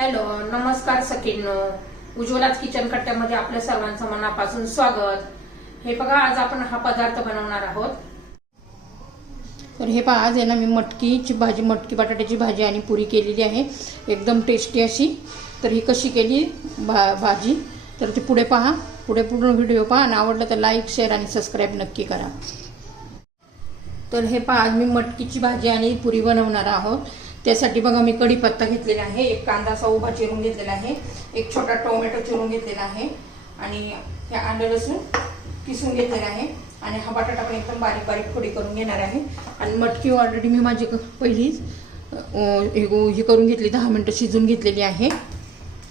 Hello, नमस्कार सखींनो. उज्ज्वलाच kitchen कट्ट्यामध्ये आपल्या सर्वांचं मनापासून स्वागत. हे बघा, आज आपण हा पदार्थ बनवणार आहोत. तर हे पहा, आज आहे ना मी मटकीची भाजी, मटकी बटाट्याची भाजी आणि पुरी केलेली आहे, एकदम टेस्टी अशी. तर ही कशी केली भाजी, तर ते पुढे पहा, पुढे व्हिडिओ पहा आणि आवडलं तर लाईक, शेअर आणि सबस्क्राईब नक्की करा. तर हे पहा, आज मी मटकीची भाजी आणि पुरी बनवणार आहोत. त्यासाठी बघा, मी कढीपत्ता घेतलेला आहे, एक कांदा असा उभा चिरून घेतलेला आहे, एक छोटा टोमॅटो चिरून घेतलेला आहे आणि हे आलं लसूण किसून घेतलेला आहे आणि हा बटाटा पण एकदम बारीक बारीक फोडी करून घेणार आहे. आणि मटकी ऑलरेडी मी माझी पहिलीच हे करून घेतली, 10 मिनिटं शिजून घेतलेली आहे.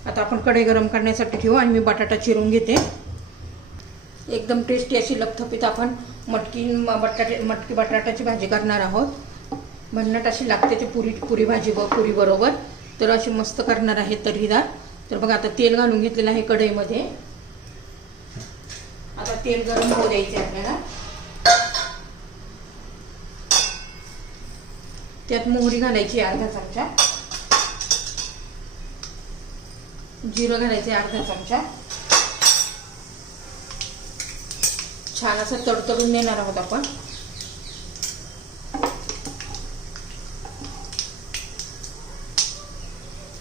आता आपण कढई गरम करण्यासाठी ठेवू आणि मी बटाटा चिरून घेते. एकदम टेस्टी अशी लपथपीत आपण मटकी बटाट्याची भाजी करणार आहोत. भन्नाट अशी लागते ते पुरी भाजी पुरी बरोबर. तर अशी मस्त करणार आहे तर्रीदार. तर बघा, आता तेल घालून घेतलेलं आहे कढईमध्ये. आता तेल गरम होऊ द्यायचे आपल्याला. त्यात मोहरी घालायची अर्धा चमचा, जिरं घालायचे अर्धा चमचा. छान असं तडतडून देणार आहोत आपण.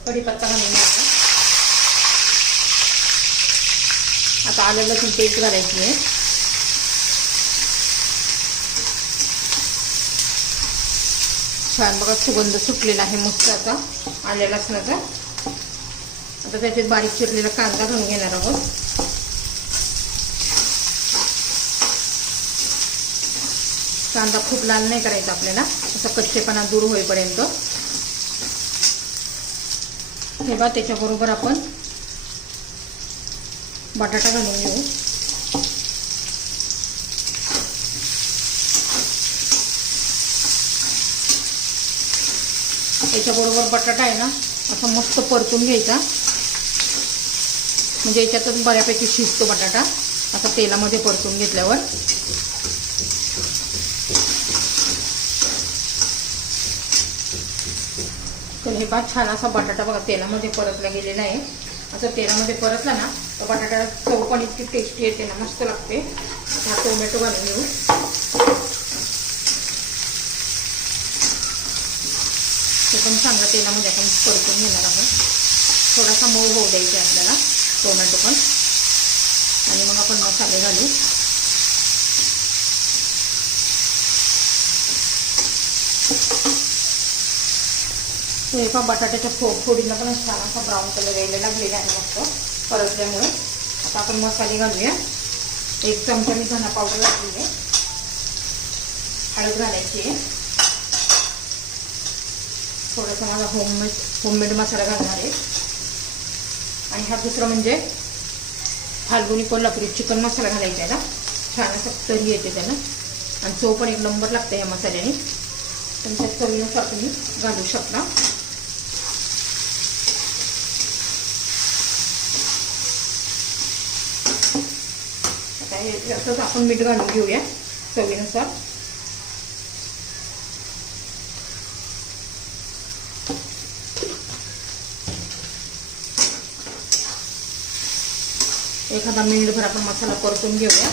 कढीपत्ता घालून घ्यायचा. आता आलं लसूण पेस्ट घालायची आहे. छान बघा, सुगंध सुटलेला आहे मस्त आता आलं लसणाचा. आता त्याच्यात बारीक चिरलेला कांदा घालून घेणार आहोत. कांदा खूप लाल नाही करायचा आपल्याला, असा कच्चेपणा दूर होईपर्यंत. हे बघा, त्याच्याबरोबर आपण बटाटा घालून घेऊ. त्याच्याबरोबर बटाटा आहे ना असा मस्त परतून घ्यायचा, म्हणजे याच्यातच बऱ्यापैकी शिजतो बटाटा. आता तेलामध्ये परतून घेतल्यावर तर हे बघा, छान असा बटाटा बघा तेलामध्ये परतला गेलेला आहे. असं तेलामध्ये परतला ना तर बटाटा चव पण इतकी टेस्टी येते ना, मस्त लागते. आता हा टोमॅटो घालून घेऊ. ते पण चांगलं तेलामध्ये आपण परतून घेणार आहोत. थोडासा मऊ होऊ द्यायचा आपल्याला टोमॅटो पण. आणि मग आपण मसाले घालू. हे पहा, बटाट्याच्या फोडीला पण छान असा ब्राऊन कलर यायला लागलेला आहे मस्त परतल्यामुळे. आता आपण मसाले घालूया. 1 चमचा मी धना पावडर घातलेली आहे, हळद घालायची आहे, थोडासा माझा होममेड मसाला घालणार आहे. आणि हा दुसरा म्हणजे फाल्गुनी कोल्हापुरी चिकन मसाला घालायचा आहे ना. छान असं तरी येते त्याला आणि चव पण एक नंबर लागते ह्या मसाल्याने. तुमच्या चवीनुसार तुम्ही घालू शकता. आता हे असंच आपण मीठ घालून घेऊया चवीनुसार. एखादा मिनिटभर आपण मसाला परतून घेऊया.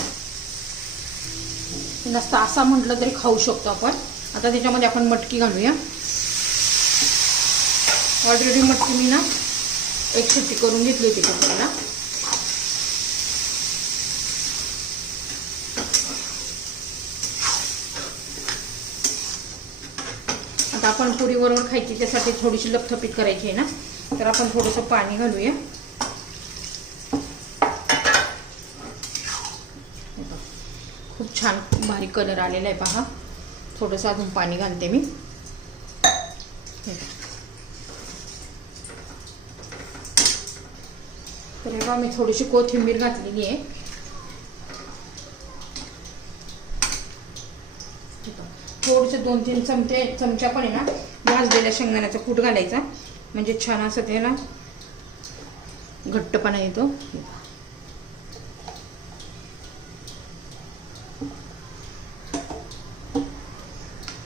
नसता असा म्हटलं तरी खाऊ शकतो आपण. आता त्याच्यामध्ये आपण मटकी घालूया. ऑलरेडी मटकी मी ना 1 शिट्टी करून घेतली होती कुकरला. आता आपण पुरी बरोबर खायची, त्यासाठी थोडीशी लपथपीत करायची आहे ना, तर आपण थोडंसं पाणी घालूया. खूप छान भारी कलर आलेला आहे पहा. थोडंसं अजून पाणी घालते मी. तर बघा, मी थोडीशी कोथिंबीर घातलेली आहे. थोडेसे 2-3 चमचा पण आहे ना भाजलेल्या शेंगदाण्याचा कूट घालायचा, म्हणजे छान असं ते ना घट्टपणा येतो.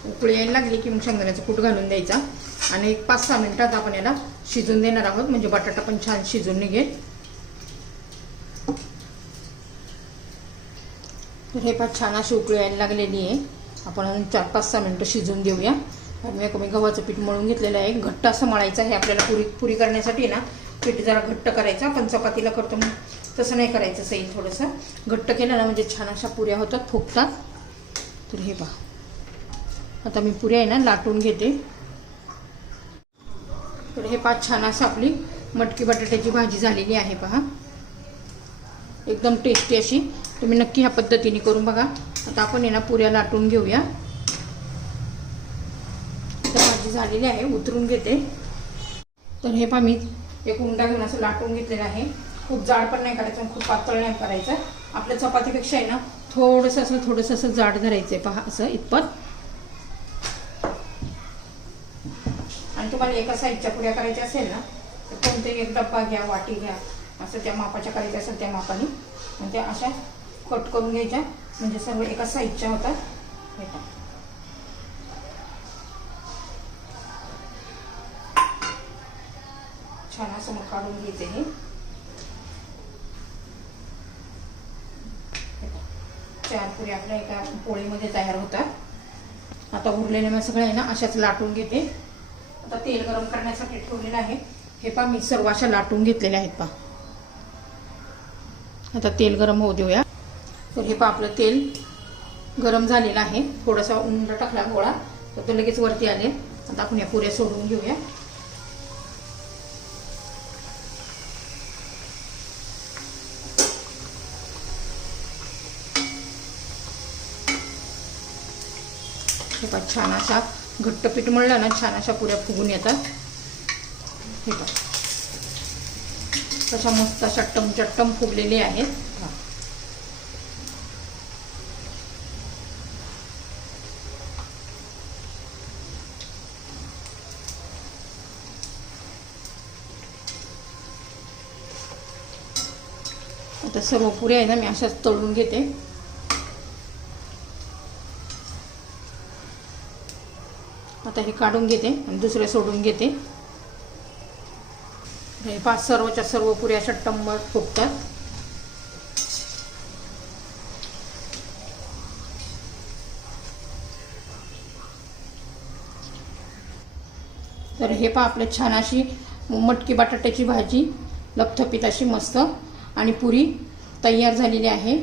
उकळी यायला लागली की मग शेंगदाण्याचा कूट घालून द्यायचा. आणि 5-6 मिनिटात आपण याला शिजून देणार आहोत, म्हणजे बटाटा पण छान शिजून निघेल. तर हे पण छान अशी उकळी यायला लागलेली आहे. आपण अजून 4-5-6 मिनिटं शिजून देऊया. मी गव्हाचं पीठ मळून घेतलेलं आहे. घट्ट असं मळायचं आहे आपल्याला. पुरी करण्यासाठी ना पीठ जरा घट्ट करायचं. आपण चपातीला करतो मग तसं नाही करायचं. सैल थोडंसं घट्ट केलं ना म्हणजे छान अशा पुऱ्या होतात, फुगतात. तर हे पहा, आता मी पुऱ्या आहे ना लाटून घेते. तर हे पहा, छान असं आपली मटकी बटाट्याची भाजी झालेली आहे. पहा, एकदम टेस्टी अशी. तुम्ही नक्की ह्या पद्धतीने करून बघा. आता आपण आहे ना पुऱ्या लाटून घेऊया. तर भाजी झालेली आहे, उतरून घेते. तर हे पहा, मी एक उंडा घेऊन असं लाटून घेतलेलं आहे. खूप जाड पण नाही करायचं, खूप पातळ नाही करायचं. आपल्या चपातीपेक्षा आहे ना थोडंसं असं जाड धरायचं आहे. पहा, असं इतपत. आणि तुम्हाला एका साईजच्या पुऱ्या करायच्या असेल ना तर कोणतेही एक डब्बा घ्या, वाटी घ्या, असं त्या मापाच्या करायच्या असेल त्या मापाने. आणि त्या अशा कट करून घ्यायच्या, म्हणजे सर्व एका साईजच्या होतात. हे पहा, छान असं मग काढून घ्यायचे. हे 4 पुऱ्या आपल्या एका पोळीमध्ये तयार होतात. आता उरलेल्या मी सगळ्या ना अशाच लाटून घेते. आता तेल गरम करण्यासाठी ठेवलेलं आहे. हे पहा, मी सर्व अशा लाटून घेतलेल्या आहेत. पहा, आता तेल गरम होऊ देऊया. तर हे पहा, आपलं तेल गरम झालेलं आहे. थोडासा उंडा टाकला गोळा तर तो लगेच वरती आले. आता आपण या पुऱ्या सोडून घेऊया. हे पहा, छान अशा घट्ट पीठ मळलं ना छान अशा पुऱ्या फुगून येतात. हे पहा, कशा मस्त अशा टमचट्टम फुगलेले आहेत. आता सर्व पुऱ्या आहे ना मी अशाच तळून घेते. आता हे काढून घेते आणि दुसरे सोडून घेते. हे 5 सर्व पुऱ्या अशा टम्मट फुगतात. तर हे पहा, आपल्या छान अशी मटकी बटाट्याची भाजी लपथपीत अशी मस्त आणि पुरी तयार झालेली आहे.